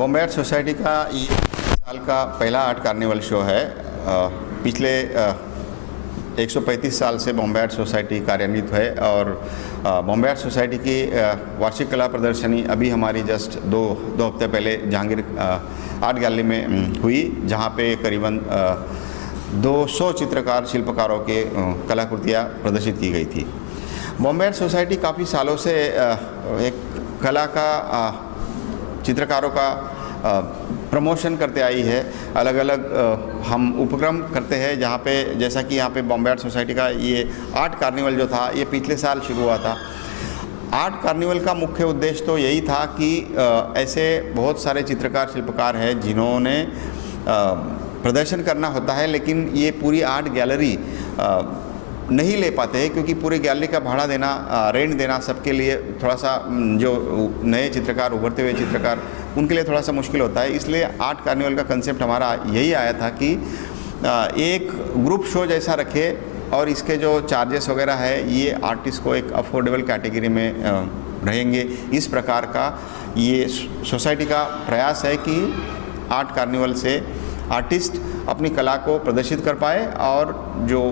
Bombay art society का ये साल का पहला आर्ट कार्निवल शो है। पिछले 135 साल से बॉम्बे आर्ट सोसाइटी कार्यान्वित है और बॉम्बे आर्ट सोसाइटी की वार्षिक कला प्रदर्शनी अभी हमारी जस्ट दो हफ्ते पहले जहांगीर आर्ट गैलरी में हुई, जहां पे करीबन 200 चित्रकार शिल्पकारों के कलाकृतियाँ प्रदर्शित की गई थी। बॉम्बे आर्ट सोसाइटी काफ़ी सालों से एक कला का चित्रकारों का प्रमोशन करते आई है। अलग अलग हम उपक्रम करते हैं, जहाँ पे जैसा कि यहाँ पे बॉम्बे आर्ट सोसाइटी का ये आर्ट कार्निवल जो था ये पिछले साल शुरू हुआ था। आर्ट कार्निवल का मुख्य उद्देश्य तो यही था कि ऐसे बहुत सारे चित्रकार शिल्पकार हैं जिन्होंने प्रदर्शन करना होता है, लेकिन ये पूरी आर्ट गैलरी नहीं ले पाते हैं, क्योंकि पूरी गैलरी का भाड़ा देना, रेंट देना सबके लिए थोड़ा सा, जो नए चित्रकार, उभरते हुए चित्रकार, उनके लिए थोड़ा सा मुश्किल होता है। इसलिए आर्ट कार्निवल का कंसेप्ट हमारा यही आया था कि एक ग्रुप शो जैसा रखे और इसके जो चार्जेस वगैरह है ये आर्टिस्ट को एक अफोर्डेबल कैटेगरी में रहेंगे। इस प्रकार का ये सोसाइटी का प्रयास है कि आर्ट कार्निवल से आर्टिस्ट अपनी कला को प्रदर्शित कर पाए और जो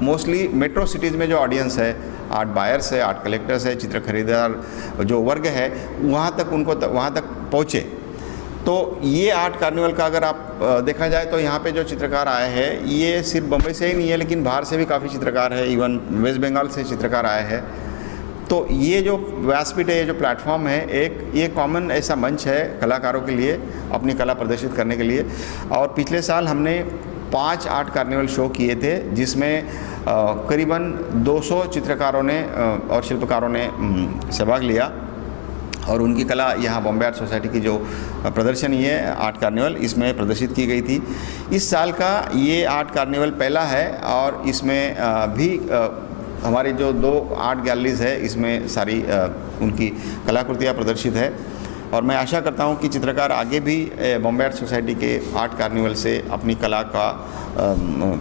मोस्टली मेट्रो सिटीज़ में जो ऑडियंस है, आर्ट बायर्स है, आर्ट कलेक्टर्स है, चित्र खरीदार जो वर्ग है, वहाँ तक पहुँचे। तो ये आर्ट कार्निवल का अगर आप देखा जाए तो यहाँ पे जो चित्रकार आए हैं ये सिर्फ बम्बई से ही नहीं है, लेकिन बाहर से भी काफ़ी चित्रकार है, इवन वेस्ट बंगाल से चित्रकार आए हैं। तो ये जो व्यासपीठ है, ये जो प्लेटफॉर्म है, एक ये कॉमन ऐसा मंच है कलाकारों के लिए अपनी कला प्रदर्शित करने के लिए। और पिछले साल हमने 5 आर्ट कार्निवल शो किए थे, जिसमें करीबन 200 चित्रकारों ने और शिल्पकारों ने सहभाग लिया और उनकी कला यहाँ बॉम्बे आर्ट सोसाइटी की जो प्रदर्शनी है आर्ट कार्निवल, इसमें प्रदर्शित की गई थी। इस साल का ये आर्ट कार्निवल पहला है और इसमें भी हमारी जो 2 आर्ट गैलरीज है, इसमें सारी उनकी कलाकृतियाँ प्रदर्शित है। और मैं आशा करता हूं कि चित्रकार आगे भी बॉम्बे आर्ट सोसाइटी के आर्ट कार्निवल से अपनी कला का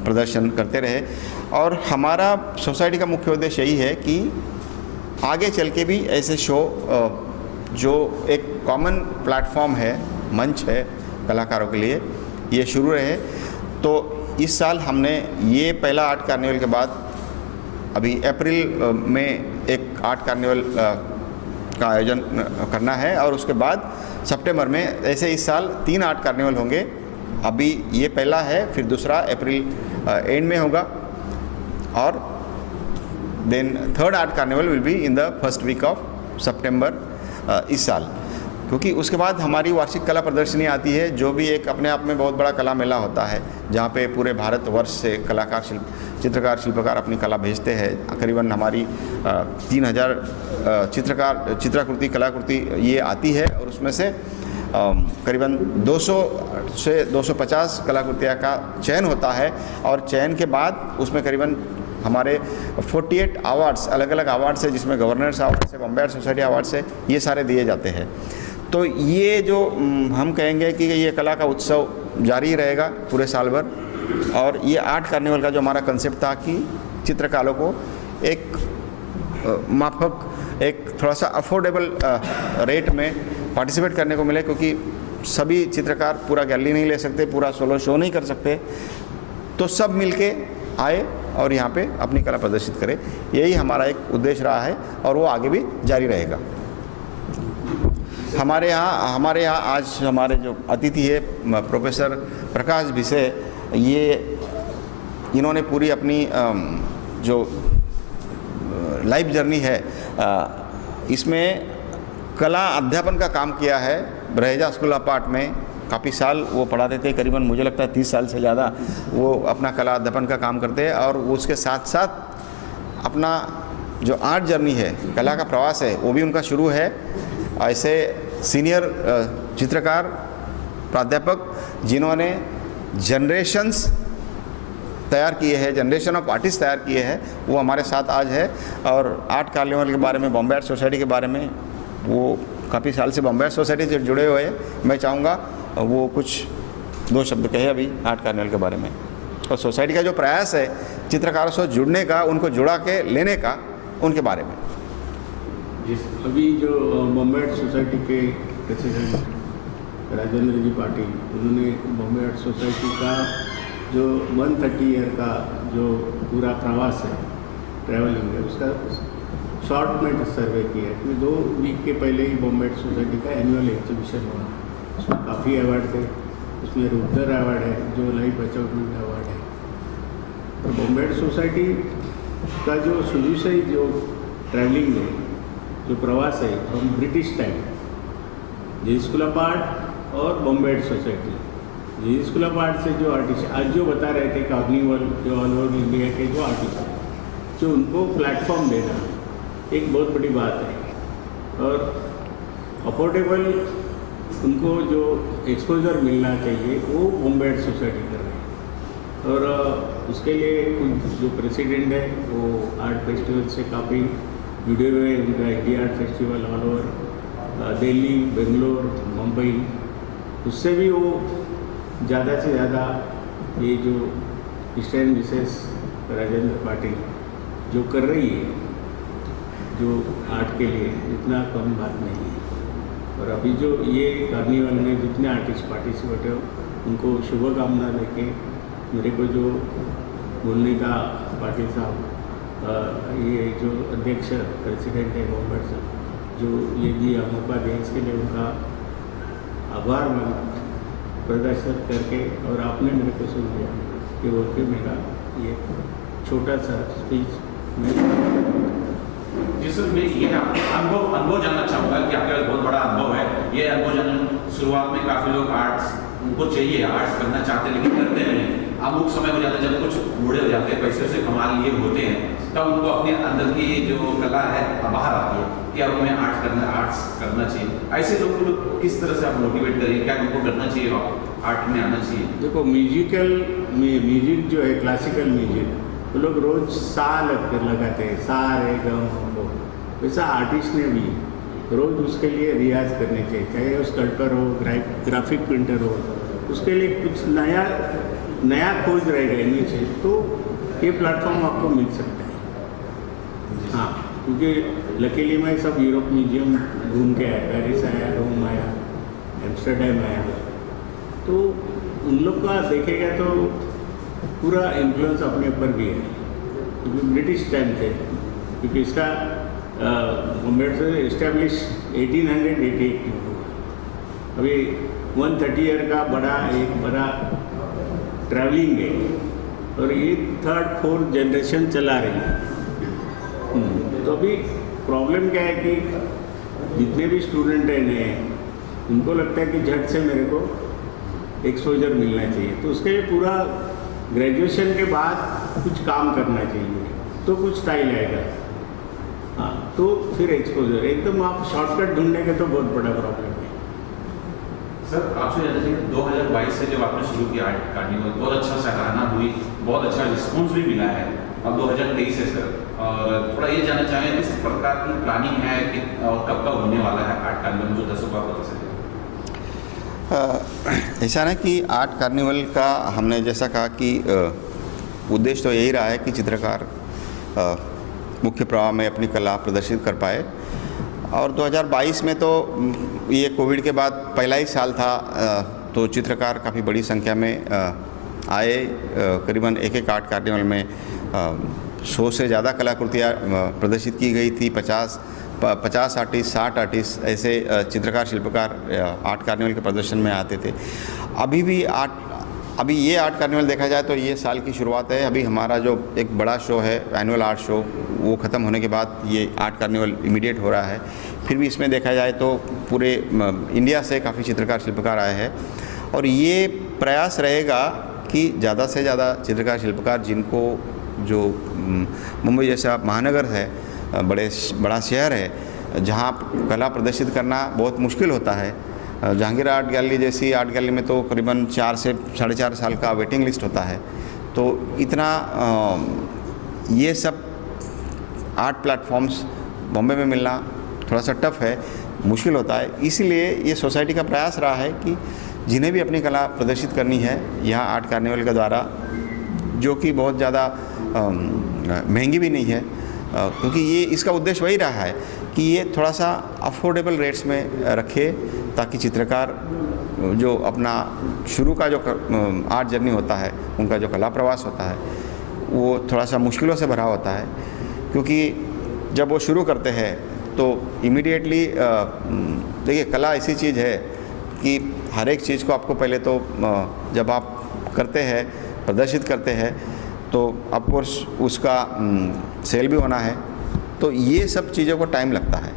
प्रदर्शन करते रहे। और हमारा सोसाइटी का मुख्य उद्देश्य यही है कि आगे चल के भी ऐसे शो जो एक कॉमन प्लेटफॉर्म है, मंच है कलाकारों के लिए, ये शुरू रहे। तो इस साल हमने ये पहला आर्ट कार्निवल के बाद अभी अप्रैल में एक आर्ट कार्निवल का आयोजन करना है और उसके बाद सितंबर में ऐसे इस साल 3 आर्ट कार्निवल होंगे। अभी ये पहला है, फिर दूसरा अप्रैल एंड में होगा और then 3rd art carnival will be in the first week of सितंबर इस साल। क्योंकि उसके बाद हमारी वार्षिक कला प्रदर्शनी आती है, जो भी एक अपने आप में बहुत बड़ा कला मेला होता है, जहाँ पे पूरे भारतवर्ष से कलाकार चित्रकार शिल्पकार अपनी कला भेजते हैं। करीबन हमारी 3000 चित्राकृति कलाकृति ये आती है और उसमें से करीबन 200 से 250 कलाकृतियाँ का चयन होता है और चयन के बाद उसमें करीबन हमारे 48 अवार्ड्स, अलग अलग अवार्ड्स है, जिसमें गवर्नर्स अवार्ड्स है, बॉम्बे आर्ट सोसाइटी अवार्ड्स है, ये सारे दिए जाते हैं। तो ये जो हम कहेंगे कि ये कला का उत्सव जारी रहेगा पूरे साल भर। और ये आर्ट कार्निवल का जो हमारा कंसेप्ट था कि चित्रकारों को एक माफक, एक थोड़ा सा अफोर्डेबल रेट में पार्टिसिपेट करने को मिले, क्योंकि सभी चित्रकार पूरा गैलरी नहीं ले सकते, पूरा सोलो शो नहीं कर सकते। तो सब मिलके आए और यहाँ पे अपनी कला प्रदर्शित करें, यही हमारा एक उद्देश्य रहा है और वो आगे भी जारी रहेगा। हमारे यहाँ आज हमारे जो अतिथि है प्रोफेसर प्रकाश भिसे, इन्होंने पूरी अपनी जो लाइफ जर्नी है इसमें कला अध्यापन का काम किया है। रहेजा स्कूल ऑफ आर्ट में काफ़ी साल वो पढ़ाते थे, करीबन मुझे लगता है 30 साल से ज़्यादा वो अपना कला अध्यापन का काम करते हैं। और उसके साथ साथ अपना जो आर्ट जर्नी है, कला का प्रवास है, वो भी उनका शुरू है। ऐसे सीनियर चित्रकार प्राध्यापक जिन्होंने जनरेशन्स तैयार किए हैं, जनरेशन ऑफ आर्टिस्ट तैयार किए हैं, वो हमारे साथ आज है। और आर्ट कार्निवल के बारे में, बॉम्बे आर्ट सोसाइटी के बारे में, वो काफ़ी साल से बॉम्बे आर्ट सोसाइटी से जुड़े हुए हैं। मैं चाहूँगा वो कुछ 2 शब्द कहे अभी आर्ट कार्निवल के बारे में, और सोसाइटी का जो प्रयास है चित्रकारों से जुड़ने का, उनको जुड़ा के लेने का, उनके बारे में। अभी जो बॉम्बे आर्ट सोसाइटी के प्रेसिडेंट राजेंद्र जी पाटिल, उन्होंने बॉम्बे आर्ट सोसाइटी का जो 130 ईयर का जो पूरा प्रवास है, ट्रैवलिंग है, उसका शॉर्ट में सर्वे किया कि 2 वीक के पहले ही बॉम्बे आर्ट सोसाइटी का एनुअल एग्जीबिशन हुआ। उसमें काफ़ी अवार्ड थे, उसमें रुद्र अवार्ड है जो लाइफ अचीवमेंट अवार्ड है। तो बॉम्बे आर्ट सोसाइटी का जो शुरू से ही जो ट्रैवलिंग है, जो प्रवास है from British time, J school of art और Bombay art society, J school of art से जो आर्टिस्ट आज जो बता रहे थे कार्निवल, जो ऑल ओवर इंडिया के जो आर्टिस्ट हैं, जो उनको प्लेटफॉर्म देना एक बहुत बड़ी बात है। और अफोर्डेबल उनको जो एक्सपोजर मिलना चाहिए वो बॉम्बे आर्ट सोसाइटी कर रहे हैं। और उसके लिए कुछ जो प्रेसिडेंट है वो आर्ट फेस्टिवल से काफ़ी जुड़े हुए हैं। उनका India art festival all over Delhi, Bangalore, Mumbai, उससे भी वो ज़्यादा से ज़्यादा ये जो ईस्टर्न विशेष राजेंद्र पाटिल जो कर रही है जो आर्ट के लिए, इतना कम बात नहीं है। और अभी जो ये कार्निवल में जितने आर्टिस्ट पार्टिसिपेट हो उनको शुभकामना देके मेरे को जो बोलने का पाटिल साहब, ये जो अध्यक्ष प्रेसिडेंट है बॉम्बे से, जो ये दिया मौका दिया, इसके लिए उनका आभार मैं प्रदर्शित करके, और आपने मेरे को सुन लिया कि बोल के मेरा ये छोटा सा स्पीच मैं जी सर, मैं ये अनुभव जानना चाहूँगा कि आपके पास बहुत बड़ा अनुभव है। ये अनुभव जानना, शुरुआत में काफ़ी लोग आर्ट्स उनको चाहिए, आर्ट्स करना चाहते हैं लेकिन करते नहीं। अमुक समय हो जाता है जब कुछ बूढ़े हो जाते हैं, पैसे से कमा लिए होते हैं, तब उनको अपने अंदर की जो कला है बाहर आती है कि अब हमें आर्ट्स करना चाहिए। ऐसे लोगों को किस तरह से आप मोटिवेट करिए, क्या उनको करना चाहिए, आर्ट में आना चाहिए? देखो, म्यूजिक जो है क्लासिकल म्यूजिक, तो लोग रोज सा लगाते हैं, सा रे ग म, वैसा आर्टिस्ट ने भी रोज उसके लिए रियाज करने चाहिए, चाहे वो स्कल्पटर हो, ग्राफिक पेंटर हो, उसके लिए कुछ नया खोज रहेगा इनमें से, तो ये प्लेटफॉर्म आपको मिल सकता है। हाँ, क्योंकि लकीली मैं सब यूरोप म्यूजियम घूम के आया, पेरिस आया, रोम आया, एम्स्टर्डम आया, तो उन लोग का देखेगा तो पूरा इन्फ्लुएंस अपने ऊपर भी है, क्योंकि ब्रिटिश टाइम थे, क्योंकि इसका बॉम्बे से इस्टेब्लिश 1888 में हुआ। अभी 130 ईयर का एक बड़ा ट्रैवलिंग है, और ये 3rd 4th जनरेशन चला रही है। तो अभी प्रॉब्लम क्या है कि जितने भी स्टूडेंट हैं नए, उनको लगता है कि झट से मेरे को एक्सपोजर मिलना चाहिए, तो उसके लिए पूरा ग्रेजुएशन के बाद कुछ काम करना चाहिए, तो कुछ स्टाइल आएगा। हाँ, तो फिर एक्सपोजर एकदम आप शॉर्टकट ढूंढने के तो बहुत बड़ा प्रॉब्लम है। सर, आपसे जानना चाहिए 2022 से जब आपने शुरू किया आर्ट कार्निवल, बहुत अच्छा सराहना हुई, बहुत अच्छा रिस्पॉन्स भी मिला है। अब 2023 है सर, और थोड़ा ये जानना चाहें किस प्रकार की प्लानिंग है कि और कब होने वाला है आर्ट कार्निवल, जो दर्शकों को बता सकें? ऐसा ना कि आर्ट कार्निवल का हमने जैसा कहा कि उद्देश्य तो यही रहा है कि चित्रकार मुख्य प्रवाह में अपनी कला प्रदर्शित कर पाए। और 2022 में तो ये कोविड के बाद पहला ही साल था, तो चित्रकार काफ़ी बड़ी संख्या में आए। करीबन एक आर्ट कार्निवल में 100 से ज़्यादा कलाकृतियाँ प्रदर्शित की गई थी। 50 आर्टिस्ट, 60 आर्टिस्ट ऐसे चित्रकार शिल्पकार आर्ट कार्निवल के प्रदर्शन में आते थे। अभी ये आर्ट कार्निवल देखा जाए तो ये साल की शुरुआत है। अभी हमारा जो एक बड़ा शो है, एनुअल आर्ट शो, वो ख़त्म होने के बाद ये आर्ट कार्निवल इमीडिएट हो रहा है। फिर भी इसमें देखा जाए तो पूरे इंडिया से काफ़ी चित्रकार शिल्पकार आए हैं, और ये प्रयास रहेगा कि ज़्यादा से ज़्यादा चित्रकार शिल्पकार जिनको जो मुंबई जैसा महानगर है, बड़ा शहर है जहाँ कला प्रदर्शित करना बहुत मुश्किल होता है। जहांगीर आर्ट गैलरी जैसी आर्ट गैलरी में तो करीबन 4 से 4.5 साल का वेटिंग लिस्ट होता है। तो इतना ये सब आर्ट प्लेटफॉर्म्स बॉम्बे में मिलना थोड़ा सा टफ है, मुश्किल होता है। इसीलिए ये सोसाइटी का प्रयास रहा है कि जिन्हें भी अपनी कला प्रदर्शित करनी है यहाँ आर्ट कार्निवल के द्वारा, जो कि बहुत ज़्यादा महंगी भी नहीं है, क्योंकि ये इसका उद्देश्य वही रहा है कि ये थोड़ा सा अफोर्डेबल रेट्स में रखे, ताकि चित्रकार जो अपना शुरू का जो आर्ट जर्नी होता है, उनका जो कला प्रवास होता है, वो थोड़ा सा मुश्किलों से भरा होता है। क्योंकि जब वो शुरू करते हैं तो इमीडिएटली देखिए, कला ऐसी चीज़ है कि हर एक चीज़ को आपको पहले तो जब आप करते हैं, प्रदर्शित करते हैं, तो ऑफकोर्स उसका सेल भी होना है, तो ये सब चीज़ों को टाइम लगता है।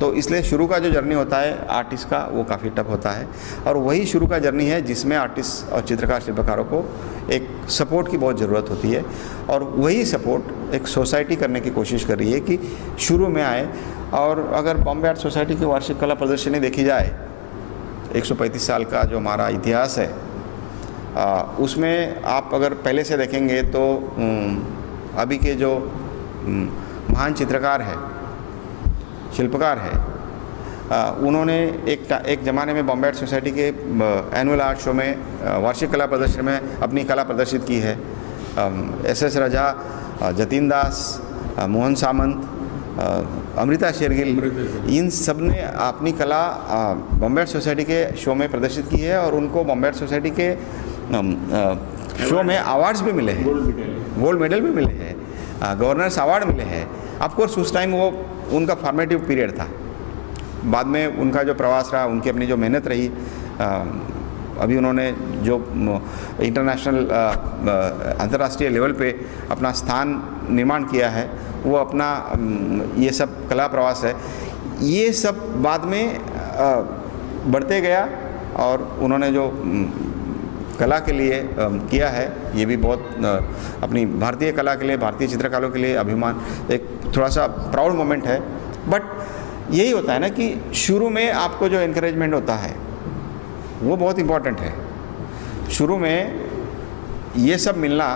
तो इसलिए शुरू का जो जर्नी होता है आर्टिस्ट का, वो काफ़ी टफ होता है, और वही शुरू का जर्नी है जिसमें आर्टिस्ट और चित्रकार शिल्पकारों को एक सपोर्ट की बहुत ज़रूरत होती है। और वही सपोर्ट एक सोसाइटी करने की कोशिश कर रही है कि शुरू में आए। और अगर बॉम्बे आर्ट सोसाइटी की वार्षिक कला प्रदर्शनी देखी जाए, 135 साल का जो हमारा इतिहास है, उसमें आप अगर पहले से देखेंगे तो अभी के जो महान चित्रकार है, शिल्पकार है, उन्होंने एक ज़माने में बॉम्बे आर्ट सोसाइटी के एनुअल आर्ट शो में, वार्षिक कला प्रदर्शनी में अपनी कला प्रदर्शित की है। एस.एस. रजा, जतीन दास, मोहन सामंत, अमृता शेरगिल, इन सब ने अपनी कला बॉम्बे आर्ट सोसाइटी के शो में प्रदर्शित की है, और उनको बॉम्बे आर्ट सोसाइटी के शो में अवार्ड्स भी मिले हैं, गोल्ड मेडल भी मिले हैं, गवर्नर्स अवार्ड मिले हैं। ऑफकोर्स उस टाइम वो उनका फॉर्मेटिव पीरियड था। बाद में उनका जो प्रवास रहा, उनकी अपनी जो मेहनत रही, अभी उन्होंने जो इंटरनेशनल अंतर्राष्ट्रीय लेवल पे अपना स्थान निर्माण किया है, वो अपना ये सब कला प्रवास है, ये सब बाद में बढ़ते गया। और उन्होंने जो कला के लिए किया है, ये भी बहुत अपनी भारतीय कला के लिए, भारतीय चित्रकारों के लिए अभिमान, एक थोड़ा सा प्राउड मोमेंट है। बट यही होता है ना कि शुरू में आपको जो एनकरेजमेंट होता है वो बहुत इम्पॉर्टेंट है। शुरू में ये सब मिलना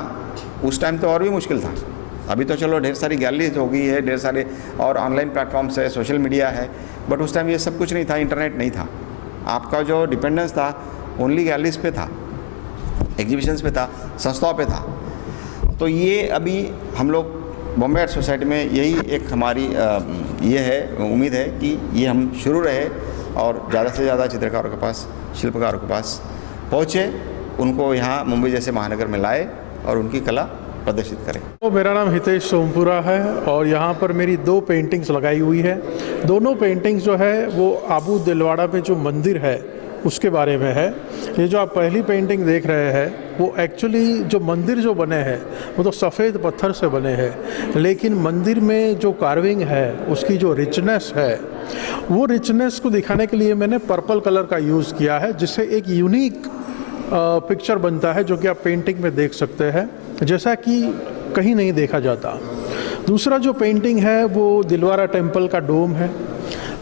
उस टाइम तो और भी मुश्किल था। अभी तो चलो ढेर सारी गैलरीज हो गई है, ढेर सारे और ऑनलाइन प्लेटफॉर्म्स है, सोशल मीडिया है, बट उस टाइम ये सब कुछ नहीं था, इंटरनेट नहीं था। आपका जो डिपेंडेंस था ओनली गैलरीज पे था, एग्जीबिशंस पे था, संस्थाओं पे था। तो ये अभी हम लोग बॉम्बे आर्ट सोसाइटी में यही एक हमारी ये है उम्मीद है कि ये हम शुरू रहे और ज़्यादा से ज़्यादा चित्रकारों के पास, शिल्पकारों के पास पहुँचे, उनको यहाँ मुंबई जैसे महानगर में लाए और उनकी कला प्रदर्शित करें। तो मेरा नाम हितेश सोमपुरा है और यहाँ पर मेरी 2 पेंटिंग्स लगाई हुई है। दोनों पेंटिंग्स जो है वो आबू दिलवाड़ा में जो मंदिर है उसके बारे में है। ये जो आप पहली पेंटिंग देख रहे हैं वो एक्चुअली जो मंदिर जो बने हैं वो तो सफ़ेद पत्थर से बने हैं, लेकिन मंदिर में जो कार्विंग है उसकी जो रिचनेस है, वो रिचनेस को दिखाने के लिए मैंने पर्पल कलर का यूज़ किया है, जिससे एक यूनिक पिक्चर बनता है जो कि आप पेंटिंग में देख सकते हैं, जैसा कि कहीं नहीं देखा जाता। दूसरा जो पेंटिंग है वो दिलवारा टेम्पल का डोम है।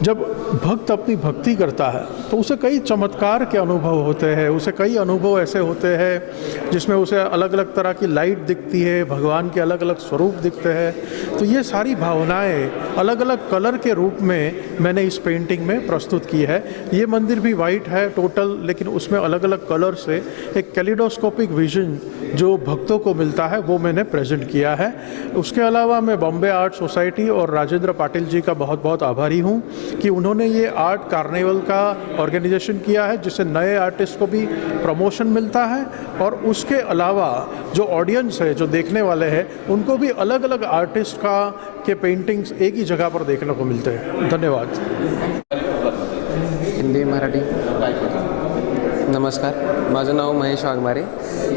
जब भक्त अपनी भक्ति करता है तो उसे कई चमत्कार के अनुभव होते हैं, उसे कई अनुभव ऐसे होते हैं जिसमें उसे अलग अलग तरह की लाइट दिखती है, भगवान के अलग अलग स्वरूप दिखते हैं। तो ये सारी भावनाएं अलग अलग कलर के रूप में मैंने इस पेंटिंग में प्रस्तुत की है। ये मंदिर भी वाइट है टोटल, लेकिन उसमें अलग अलग कलर से एक कैलिडोस्कोपिक विजन जो भक्तों को मिलता है वो मैंने प्रेजेंट किया है। उसके अलावा मैं बॉम्बे आर्ट सोसाइटी और राजेंद्र पाटिल जी का बहुत बहुत आभारी हूँ कि उन्होंने ये आर्ट कार्निवल का ऑर्गेनाइजेशन किया है, जिससे नए आर्टिस्ट को भी प्रमोशन मिलता है और उसके अलावा जो ऑडियंस है, जो देखने वाले हैं, उनको भी अलग अलग आर्टिस्ट का के पेंटिंग्स एक ही जगह पर देखने को मिलते हैं। धन्यवाद। हिंदी मराठी नमस्कार, माझं नाव महेश वाघमारे,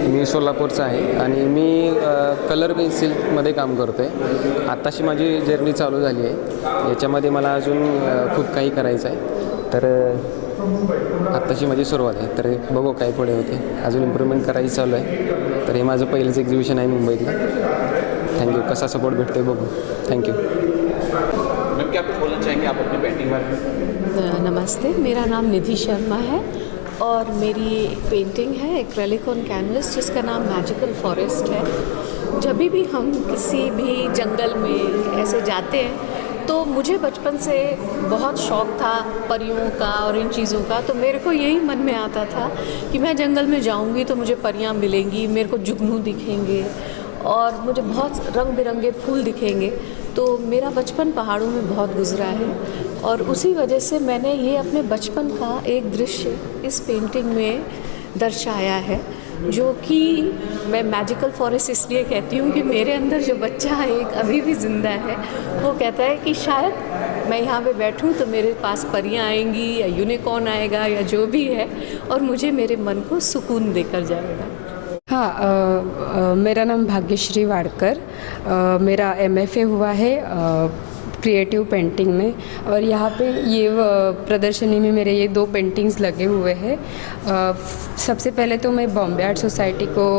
मी सोलापूरचा आहे आणि मी कलर पेन्सिलमध्ये काम करतो आहे। आत्ताशी माझी जर्नी चालू झाली आहे, याच्यामध्ये मला अजून खूप काही करायचं आहे, तर आत्ताशी माझी सुरुवात आहे, तर बघू काय पुढे होते, अजून इम्प्रूव्हमेंट करायची चालू आहे। तर हे माझं पहिलंच एक्झिबिशन आहे मुंबईतलं। थँक्यू, कसा सपोर्ट भेटतो आहे बघू। थँक्यू। मैम, क्या कुछ बोलना चाहेंगे आप अपनी पेंटिंग बारे में? नमस्ते, मेरा नाम निधि शर्मा है और मेरी एक पेंटिंग है एक्रेलिक ऑन कैनवस जिसका नाम मैजिकल फॉरेस्ट है। जब भी हम किसी भी जंगल में ऐसे जाते हैं तो मुझे बचपन से बहुत शौक़ था परियों का और इन चीज़ों का, तो मेरे को यही मन में आता था कि मैं जंगल में जाऊंगी तो मुझे परियां मिलेंगी, मेरे को जुगनू दिखेंगे और मुझे बहुत रंग बिरंगे फूल दिखेंगे। तो मेरा बचपन पहाड़ों में बहुत गुजरा है और उसी वजह से मैंने ये अपने बचपन का एक दृश्य इस पेंटिंग में दर्शाया है, जो कि मैं मैजिकल फॉरेस्ट इसलिए कहती हूँ कि मेरे अंदर जो बच्चा है एक अभी भी ज़िंदा है। वो कहता है कि शायद मैं यहाँ पे बैठूँ तो मेरे पास परियाँ आएंगी या यूनिकॉर्न आएगा या जो भी है, और मुझे मेरे मन को सुकून देकर जाएगा। हाँ, मेरा नाम भाग्यश्री वाडकर, मेरा MFA हुआ है क्रिएटिव पेंटिंग में, और यहाँ पे ये प्रदर्शनी में मेरे ये 2 पेंटिंग्स लगे हुए हैं। सबसे पहले तो मैं बॉम्बे आर्ट सोसाइटी को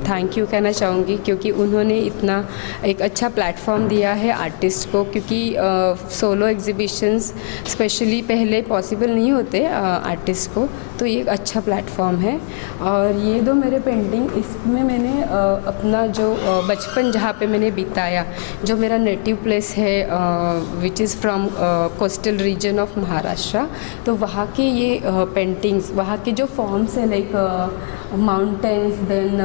थैंक यू कहना चाहूँगी, क्योंकि उन्होंने इतना एक अच्छा प्लेटफॉर्म दिया है आर्टिस्ट को, क्योंकि सोलो एग्जीबिशंस स्पेशली पहले पॉसिबल नहीं होते आर्टिस्ट को, तो ये एक अच्छा प्लेटफॉर्म है। और ये 2 मेरे पेंटिंग, इसमें मैंने अपना जो बचपन जहाँ पे मैंने बिताया, जो मेरा नेटिव प्लेस है which is from coastal region of Maharashtra, तो वहाँ के ये पेंटिंग्स, वहाँ के जो फॉर्म्स है like mountains, then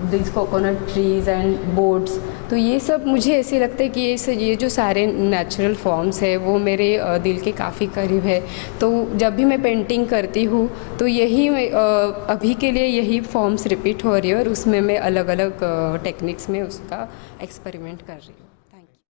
this coconut trees and boats, तो ये सब मुझे ऐसे लगता है कि ये जो सारे नेचुरल फॉर्म्स है वो मेरे दिल के काफ़ी करीब है। तो जब भी मैं पेंटिंग करती हूँ तो यही अभी के लिए यही फॉर्म्स रिपीट हो रही है, और उसमें मैं अलग अलग टेक्निक्स में उसका एक्सपेरिमेंट कर रही हूँ।